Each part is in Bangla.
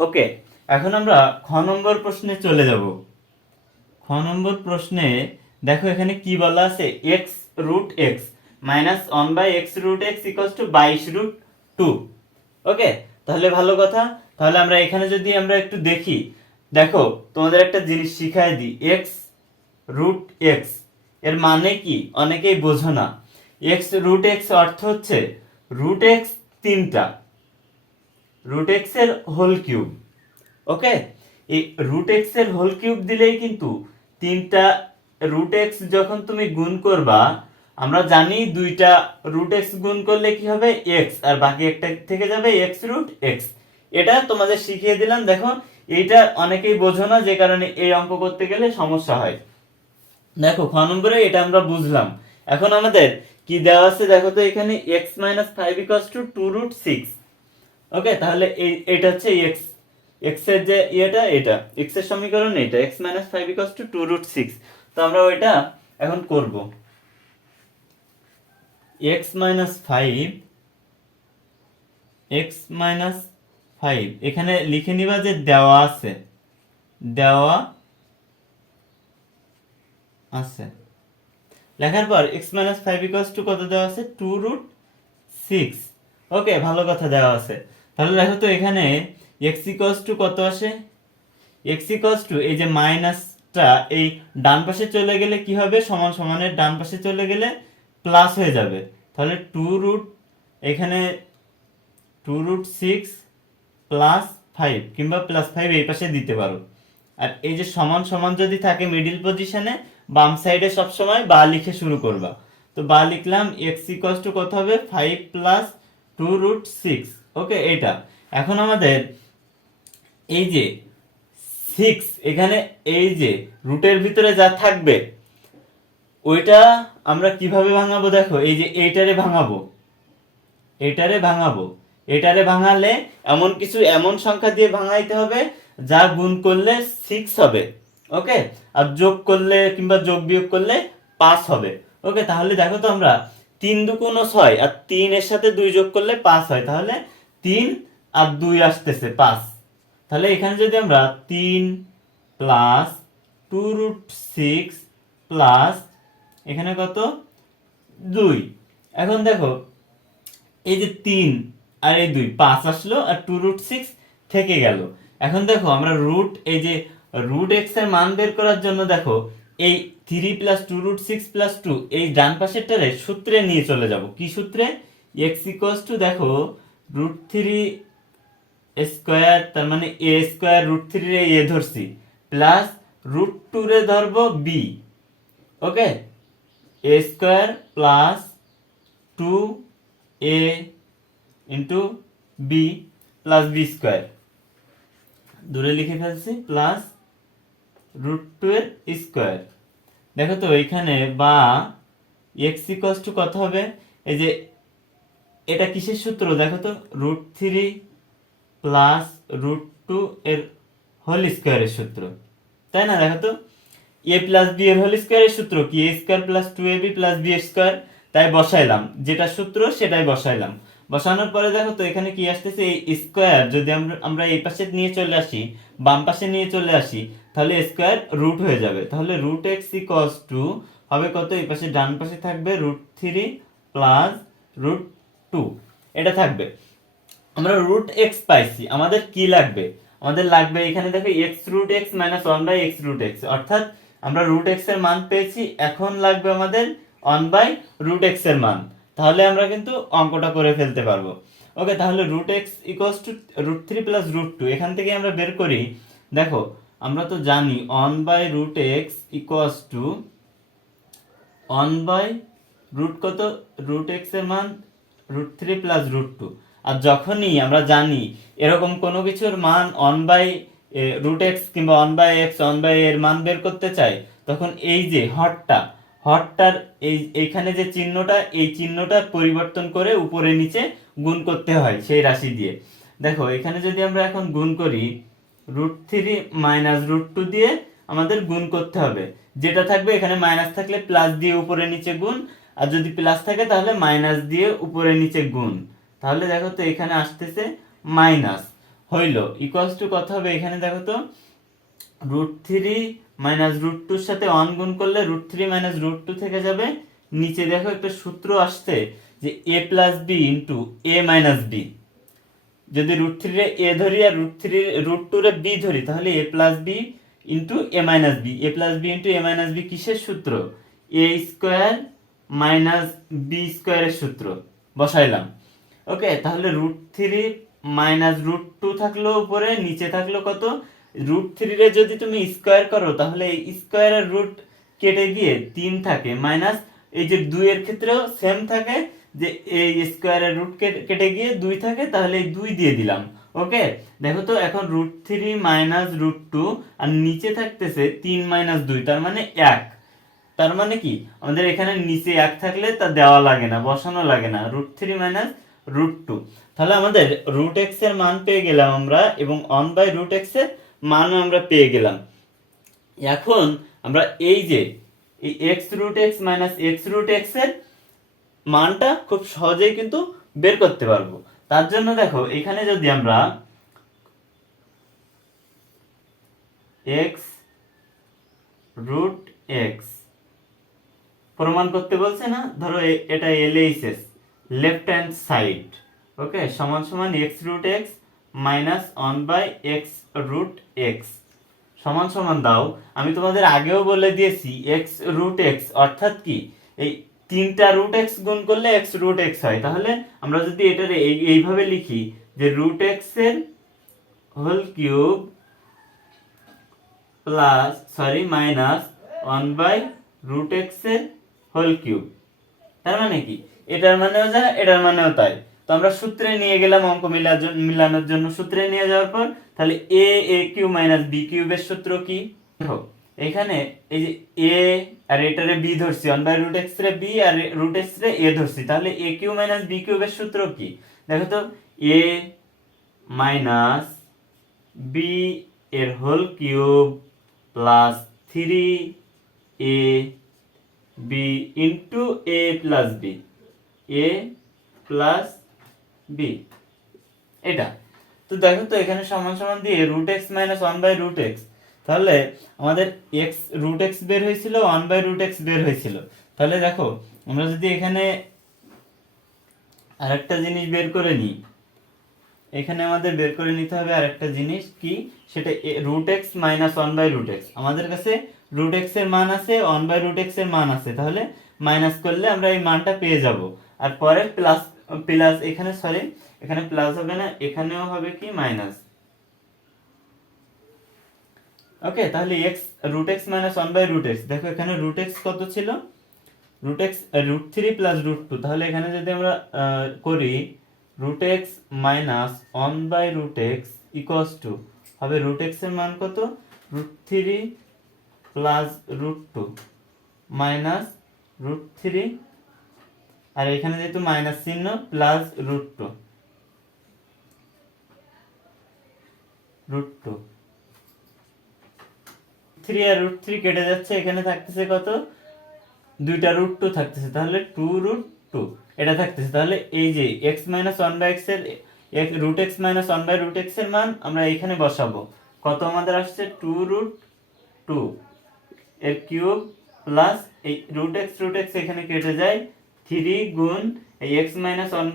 ওকে, এখন আমরা খ নম্বর প্রশ্নে চলে যাব। খ নম্বর প্রশ্নে দেখো এখানে কি বলা আছে, x root x minus one by x root x equals two 22√2। Okay, তাহলে ভালো কথা। তাহলে আমরা এখানে যদি আমরা একটু দেখি, দেখো তোমাদের একটা জিনিস শিখাই দিই, এক্স রুট এক্স এর মানে কি অনেকেই বোঝো না। এক্স রুট এক্স অর্থ হচ্ছে রুট এক্স তিনটা, রুট এক্স এর হোল কিউব। ওকে, এই রুট এক্স এর হোল কিউব দিলেই কিন্তু তিনটা রুট এক্স যখন তুমি গুণ করবা, আমরা জানি দুইটা রুট এক্স গুণ করলে কি হবে এক্স, আর বাকি একটা থেকে যাবে এক্স রুট এক্স। এটা তোমাদের শিখিয়ে দিলাম। দেখো এইটা অনেকেই বোঝো না, যে কারণে এই অঙ্ক করতে গেলে সমস্যা হয়। দেখো খ নম্বরে এটা আমরা বুঝলাম। এখন আমাদের কি দেওয়া আছে দেখো তো, এখানে x minus five equals to 2√6। ওকে, তাহলে এটা হচ্ছে এক্স, এক্স এর যে এটা এক্স এর সমীকরণ, এটা x minus five equals to 2√6। তো আমরা ওইটা এখন করব। X minus five, x minus five এখানে লিখে নিবা যে দেওয়া আছে, দেওয়া আছে। লেখার পর x minus five equals to কত দেওয়া আছে, 2√6। ওকে, ভালো কথা দেওয়া আছে। তাহলে দেখো তো এখানে এক্স ইকুয়ালস টু কত আসে, এক্স ইকুয়ালস টু এই যে মাইনাসটা এই ডান পাশে চলে গেলে কি হবে, সমান সমানের ডান পাশে চলে গেলে প্লাস হয়ে যাবে। তাহলে এখানে 2√6 প্লাস 5 কিংবা প্লাস 5 এই পাশে দিতে পারো। আর এই যে সমান সমান যদি থাকে মিডিল পজিশনে, বাম সাইডে সবসময় বা লিখে শুরু করবা। তো বা লিখলাম, এক্স ইকুয়ালস টু কত হবে, 5 প্লাস 2√6। ওকে, এটা এখন আমাদের এই যে 6 এখানে এই যে রুটের ভিতরে যা থাকবে ওইটা আমরা কিভাবে ভাঙাবো, দেখো এই যে এইটারে ভাঙাবো, এটারে ভাঙালে এমন কিছু এমন সংখ্যা দিয়ে ভাঙাইতে হবে যা গুণ করলে 6 হবে। ওকে, আর যোগ করলে কিংবা যোগ বিয়োগ করলে 5 হবে। ওকে, তাহলে দেখো তো আমরা 3 দুগুণ 6 আর 3 এর সাথে 2 যোগ করলে 5 হয়, তাহলে 3 আর 2 আসতেছে 5। তাহলে এখানে যদি আমরা 3 প্লাস 2√6 প্লাস এখানে কত 2, এখন দেখো এই যে 3 আর এই 2 5 আসলো আর 2√6 থেকে গেল। এখন দেখো আমরা এই যে রুট এক্স এর মান বের করার জন্য দেখো এই 3 প্লাস 2√6 প্লাস 2 এই ডান পাশেরটারে সূত্রে নিয়ে চলে যাব। কি সূত্রে, এক্স ইকুয়ালস টু দেখো √3 স্কয়ার, তার মানে এ স্কয়ার √3 রে এ ধরছি, প্লাস √2 রে ধরবো বি। Okay, a square plus 2a into b plus b square, দূরে লিখে ফেলছি, প্লাস √2 এর স্কোয়ার। দেখো তো এখানে বা এক্স ইকুয়ালস টু কত হবে, এই যে এটা কিসের সূত্র দেখো তো, √3 প্লাস √2 এর হোল স্কোয়ারের সূত্র, তাই না? দেখো তো এ প্লাস বি এর হোল স্কোয়ারের সূত্র কি, a square plus 2ab plus b square. তাই বসাইলাম, যেটা সূত্র সেটাই বসাইলাম। বসানোর পরে দেখো তো এখানে কি আসতেছে, এই স্কোয়ার যদি আমরা এই পাশে নিয়ে চলে আসি, বাম পাশে নিয়ে চলে আসি, তাহলে স্কোয়ার রুট হয়ে যাবে। তাহলে √x ইকুয়ালস টু হবে কত, এই পাশে ডান পাশে থাকবে √3 প্লাস √2, এটা থাকবে। আমরা √x পাইছি, আমাদের কি লাগবে, আমাদের লাগবে এখানে দেখো x√x মাইনাস 1/x√x, অর্থাৎ আমরা √x এর মান পেয়েছি, এখন লাগবে আমাদের 1/√x এর মান। তাহলে আমরা কিন্তু অঙ্কটা করে ফেলতে পারবো। ওকে, তাহলে √x ইকুয়ালস টু √3 প্লাস √2, এখান থেকে আমরা বের করি। দেখো আমরা তো জানি 1/√x ইকুয়ালস টু 1/√, কত √x এর মান √3 প্লাস √2। আর যখনই আমরা জানি এরকম কোনো কিছুর মান 1/√x কিংবা 1/x 1/a এর মান বের করতে চাই, তখন এই যে হরটার এইখানে যে চিহ্নটা, এই চিহ্নটা পরিবর্তন করে উপরে নিচে গুণ করতে হয় সেই রাশি দিয়ে। দেখো এখানে যদি আমরা এখন গুণ করি, √3 মাইনাস √2 দিয়ে আমাদের গুণ করতে হবে, যেটা থাকবে এখানে মাইনাস থাকলে প্লাস দিয়ে উপরে নিচে গুণ, আর যদি প্লাস থাকে তাহলে মাইনাস দিয়ে উপরে নিচে গুণ। তাহলে দেখো তো এখানে আসতেছে মাইনাস হইল ইকুয়ালস টু কত হবে এখানে দেখো তো, √3 মাইনাস √2 সাথে 1 গুণ করলে √3 মাইনাস √2 থেকে যাবে, নিচে দেখো একটা সূত্র আসছে যে a plus B into A minus B. যদি √3 রে এ ধরি আর √2 রে বি ধরি তাহলে a plus B into A minus B, A plus B into A minus B কিসের সূত্র, এ স্কোয়ার মাইনাস বি স্কোয়ারের সূত্র বসাইলাম। ওকে, তাহলে √3 মাইনাস √2 থাকলো উপরে, নিচে থাকলো কত, √3 রে যদি তুমি স্কোয়ার করো তাহলে এই স্কোয়ারের রুট কেটে গিয়ে 3 থাকে, মাইনাস এই যে 2 এর ক্ষেত্রেও সেম থাকে যে এই স্কোয়ারের রুট কেটে গিয়ে 2 থাকে, তাহলে এই 2 দিয়ে দিলাম। ওকে, দেখো তো এখন √3 মাইনাস √2 আর নিচে থাকতেছে 3 মাইনাস 2, তার মানে 1। তার মানে কি আমাদের এখানে নিচে 1 থাকলে তা দেওয়া লাগে না, বসানো লাগে না, √3 মাইনাস √2। তাহলে আমাদের √x এর মান পেয়ে গেলাম আমরা, এবং 1/√x এর মানও আমরা পেয়ে গেলাম। এখন আমরা এই যে এই x√x মাইনাস x√x এর মানটা খুব সহজেই কিন্তু বের করতে পারবো। তার জন্য দেখো এখানে যদি আমরা x√x প্রমাণ করতে বলছে না, ধরো এটা LHS লেফট হ্যান্ড সাইড, ওকে, সমান সমান x√x মাইনাস 1/x√x সমান সমান দাও। আমি তোমাদের আগেও বলে দিয়েছি x√x অর্থাৎ কি, এই 3টা √x গুণ করলে x√x হয়। তাহলে আমরা যদি এটার এইভাবে লিখি যে √x এর whole cube plus minus 1/√x এর হোল কিউব, তার মানে কি এটার মানেও যা এটার মানেও তাই। তো আমরা সূত্রে নিয়ে গেলাম অঙ্ক মিলানোর জন্য, সূত্রে নিয়ে যাওয়ার পর তাহলে a কিউব মাইনাস b কিউবের সূত্র কি, দেখো এখানে এই যে a আর এটারে b ধরছি, 1/√x রে b আর √x রে a ধরছি, তাহলে a কিউব মাইনাস b কিউবের সূত্র কি, দেখো তো a মাইনাস b এর whole cube plus 3a b into a plus b, a plus b এটা। তো দেখো তো এখানে সমান সমান দিয়ে √x মাইনাস 1/√x, তাহলে আমাদের √x বের হয়েছিল, 1/√x বের হয়েছিল। তাহলে দেখো আমরা যদি এখানে আরেকটা জিনিস বের করে নিই, এখানে আমাদের বের করে নিতে হবে আরেকটা জিনিস কি, সেটা √x মাইনাস 1/√x। আমাদের কাছে √x এর মান আছে, 1/√x এর মান আছে, তাহলে মাইনাস করলে আমরা এই মানটা পেয়ে যাব। আর পরে প্লাস প্লাস এখানে এখানে প্লাস হবে না, এখানেও হবে কি মাইনাস। ওকে, তাহলে √x মাইনাস 1/√x, দেখো এখানে √x কত ছিল, √x √3 প্লাস √2, তাহলে এখানে যদি আমরা করি √x minus 1/√x equals to হবে √x এর মান কত, √3 প্লাস √2 মাইনাস √3, আর এখানে যেহেতু মাইনাস চিহ্ন প্লাস √2 3 আর √3 কেটে যাচ্ছে, এখানে থাকতেছে কত, দুইটা √2 থাকতেছে, তাহলে 2√2 এটা থাকতেছে। তাহলে এই যে x মাইনাস 1/x এর √x মাইনাস 1/√x এর মান আমরা এখানে বসাবো, কত আমাদের আসছে 2√2 এর কিউব প্লাস এই √x এখানে কেটে যায়, 3 গুণ এই x minus 1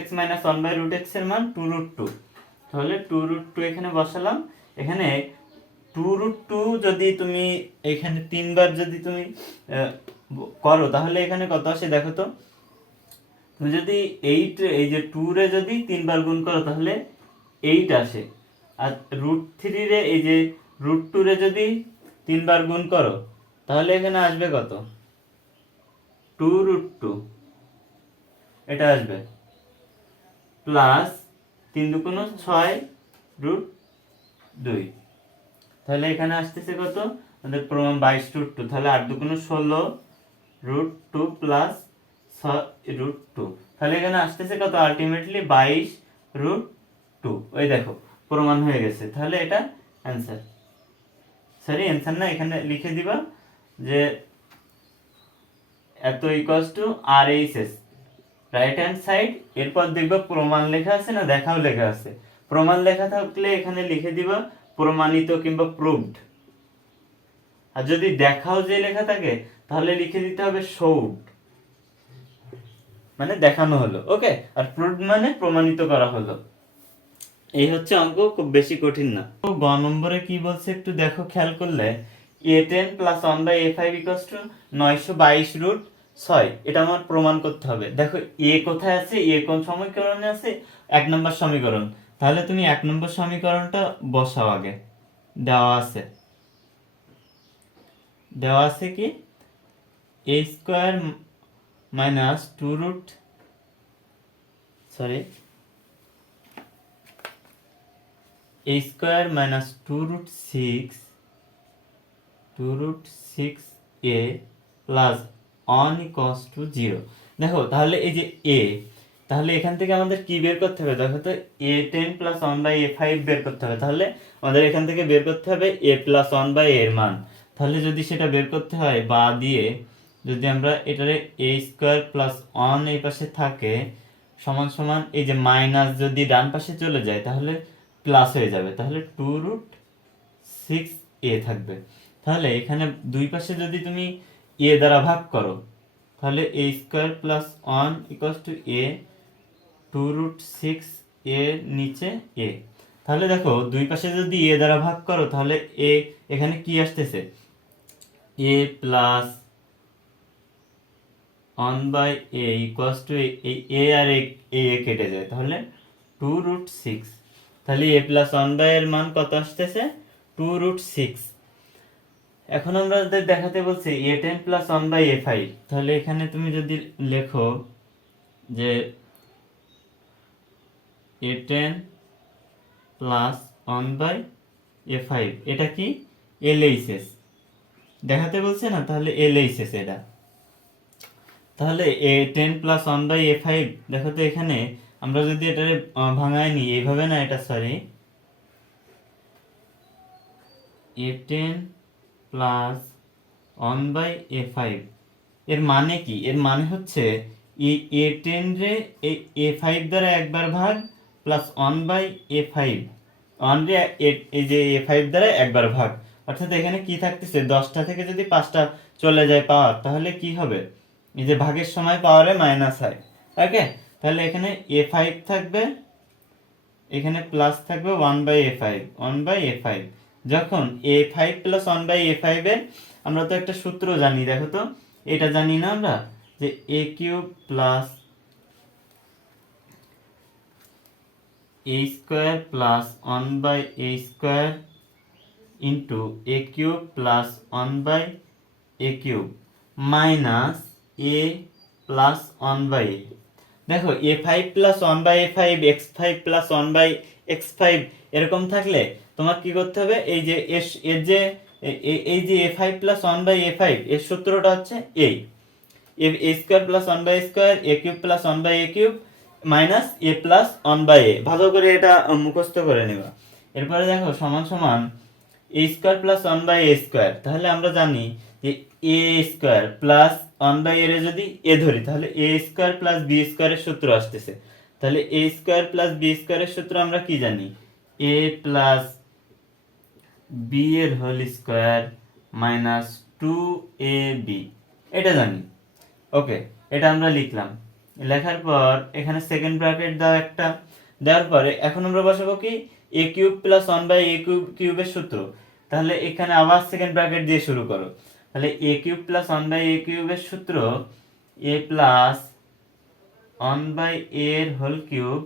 √x minus 1/√x এর মান 2√2, তাহলে 2√2 এখানে বসালাম। এখানে 2√2 যদি তুমি এখানে 3 বার যদি তুমি করো তাহলে এখানে কত আসে দেখো তো, তুমি যদি 8 এই যে 2 রে যদি 3 বার গুণ করো তাহলে 8 আসে, আর √3 রে এই যে √2 রে যদি 3 বার গুণ করো তাহলে এখানে আসবে কত, 2√2 এটা আসবে, প্লাস 3 2 6√2, তাহলে এখানে আসতেছে কত আমাদের প্রমাণ 22√2, তাহলে 8 2 16√2 প্লাস 6√2, তাহলে এখানে আসতেছে কত আলটিমেটলি 22√2। ওই দেখো প্রমাণ হয়ে গেছে, তাহলে এটা অ্যান্সার, অ্যান্সার না, এখানে লিখে দিবা যে এত equals to RHS right hand side, এরপর দেখবা প্রমাণ লেখা আছে না, দেখাও লেখা আছে, প্রমাণ লেখা থাকলে এখানে লিখে দিবা প্রমাণিত কিংবা প্রুভড। আর যদি দেখাও যে লেখা থাকে তাহলে লিখে দিতে হবে শোড, মানে দেখানো হলো। ওকে, আর প্রুভড মানে প্রমাণিত করা হলো। এই হচ্ছে অঙ্ক, খুব বেশি কঠিন না। তো গ নম্বরে কি বলছে একটু দেখো, খেয়াল করলে a10 plus 1/a5 equals to 922√6, এটা আমার প্রমাণ করতে হবে। দেখো এ কোথায় আছে, এ কোন সমীকরণে আছে, 1 নম্বর সমীকরণ। তাহলে তুমি 1 নম্বর সমীকরণটা বসাও আগে। দেওয়া আছে কি a² minus 2 minus 2√6a plus 1 equals to 0। দেখো তাহলে এই যে a, তাহলে এখান থেকে আমাদের কি বের করতে হবে, দেখো তো a10 প্লাস 1/a5 বের করতে হবে। তাহলে আমাদের এখান থেকে বের করতে হবে a প্লাস 1/a এর মান। তাহলে যদি সেটা বের করতে হয় বা দিয়ে যদি আমরা এটারে a² প্লাস 1 এই পাশে থাকে সমান সমান এই যে মাইনাস যদি ডান পাশে চলে যায় তাহলে প্লাস হয়ে যাবে, তাহলে 2√6a থাকবে। তাহলে এখানে দুই পাশে যদি তুমি a দ্বারা ভাগ করো তাহলে a² plus 1 equals to a, 2√6a নিচে a। তাহলে দেখো দুই পাশে যদি a দ্বারা ভাগ করো তাহলে a এখানে কি আসতেছে, a plus 1/a equals to এই a আর a কেটে যায়, তাহলে 2√6। তাহলে a প্লাস 1/a এর মান কত আসতেছে, 2√6। এখন আমরা দেখাতে বলছি a10 প্লাস 1/a5। তাহলে এখানে তুমি যদি লেখো যে a10 প্লাস 1/a5, এটা কি LHS দেখাতে বলছে না, তাহলে LHS এটা। তাহলে a10 প্লাস 1/a5, দেখো তো এখানে আমরা যদি এটা ভাঙায় নিই এইভাবে না, এটা সরি a10 প্লাস 1/a5 এর মানে কি, এর মানে হচ্ছে a10 রে a5 দ্বারা একবার ভাগ প্লাস 1/a5, 1 রে এই যে a5 দ্বারা একবার ভাগ। অর্থাৎ এখানে কি থাকতেছে, 10টা থেকে যদি 5টা চলে যায় পাওয়ার তাহলে কি হবে, এই যে ভাগের সময় পাওয়ারে মাইনাস হয়। ওকে, তাহলে এখানে a5 থাকবে, এখানে প্লাস থাকবে 1/a5। যখন a5 প্লাস 1/a5 এর আমরা তো একটা সূত্র জানি, দেখো তো এটা জানি না আমরা, যে a³ plus a² plus 1/a² into a³ plus 1/a³ minus a plus 1/a। দেখো a5 plus 1/a5, x5 plus 1/x5 এরকম থাকলে তোমার কি করতে হবে, এই যে এর যে এই যে a5 প্লাস 1/a5 এর সূত্রটা হচ্ছে এই a² plus 1/a², a³ plus 1/a³ minus a plus 1/a। ভালো করে এটা মুখস্থ করে নেবা। এরপরে দেখো সমান সমান a² প্লাস 1/a²। তাহলে আমরা জানি যে a² প্লাস 1/a এর যদি a ধরি তাহলে a² প্লাস b² এর সূত্র আসতেছে। তাহলে a² প্লাস b² এর সূত্র আমরা কি জানি, a প্লাস b এর হোল স্কয়ার মাইনাস 2ab, এটা জানি। ওকে, এটা আমরা লিখলাম। লেখার পর এখানে সেকেন্ড ব্র্যাকেট দাও একটা, দেওয়ার পরে এখন আমরা বসাবো কি a³ প্লাস 1/a³ এর সূত্র। তাহলে এখানে আবার সেকেন্ড ব্র্যাকেট দিয়ে শুরু করো। তাহলে a³ প্লাস 1/a³ এর সূত্র a প্লাস 1/a এর whole cube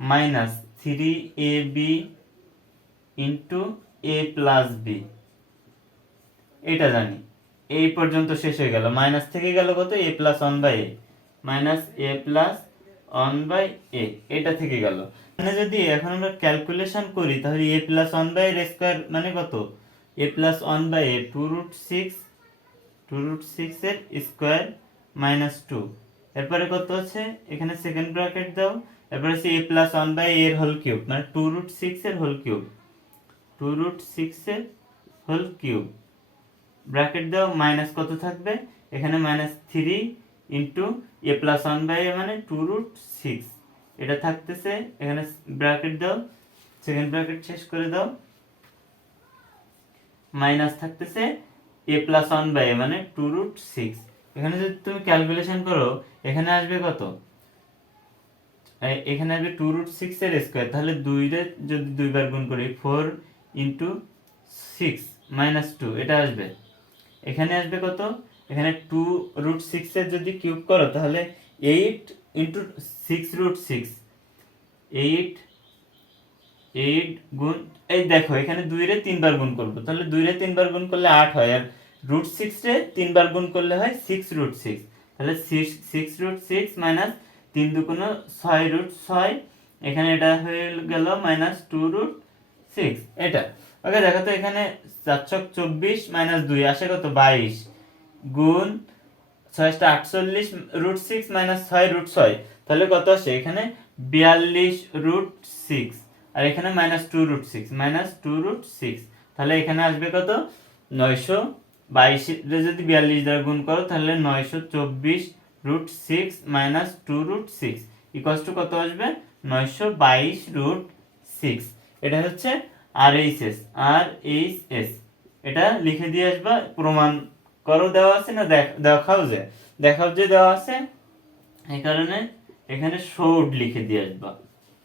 minus 3ab into a plus b, এটা জানি। এই পর্যন্ত শেষ হয়ে গেল, মাইনাস থেকে গেল কত, a plus 1/a minus a plus 1/a, এটা থেকে গেল। মানে যদি এখন আমরা ক্যালকুলেশন করি তাহলে a প্লাস 1/a এর স্কয়ার মানে কত, a প্লাস 1/a 2√6 এর স্কয়ার মাইনাস 2। এরপরে কত আছে, এখানে সেকেন্ড ব্র্যাকেট দাও, এরপরে আছে a প্লাস 1/a এর হোল কিউব মানে 2√6 এর হোল কিউব, 2√6 এর হোল কিউব ব্র্যাকেট দাও, মাইনাস কত থাকবে, এখানে minus 3 into a plus 1/a মানে 2√6, এটা থাকতেছে, এখানে ব্র্যাকেট দাও সেকেন্ড ব্র্যাকেট শেষ করে দাও, মাইনাস থাকতেছে a প্লাস 1 বাই a মানে 2√6। এখানে যদি তুমি ক্যালকুলেশন করো এখানে আসবে কত, এখানে আসবে 2√6 এর স্কয়ার, তাহলে 2 রে যদি দুইবার গুণ করি 4 ইন্টু 6 মাইনাস 2 এটা আসবে। এখানে আসবে কত, এখানে 2√6 এর যদি কিউব করো তাহলে 8 ইন্টু 6√6, 8 8 গুণ, এই দেখো এখানে 2 রে 3 বার গুণ করব, তাহলে 2 রে 3 বার গুণ করলে 8 হয়, আর √6 রে 3 বার গুণ করলে হয় 6√6, তাহলে 6√6 মাইনাস 3 দুগুণ 6√6, এখানে এটা হয়ে গেল মাইনাস 2√6 এটা। ওকে দেখো তো এখানে 424 মাইনাস 2 আসে কত 22 গুণ 6 48 √6 মাইনাস 6√6, তাহলে কত আসে এখানে 42√6, আর এখানে মাইনাস 2√6 মাইনাস 2√6, তাহলে এখানে আসবে কত 922 রে যদি 42 দ্বারা গুণ করো তাহলে 924√6 মাইনাস 2√6 ইকুয়ালস টু কত আসবে 922√6। এটা হচ্ছে RHS, RHS এটা লিখে দিয়ে আসবা, প্রমাণ করো দেওয়া আছে না, দেখাও যে দেওয়া আছে, এই কারণে এখানে শোড লিখে দিয়ে আসবা।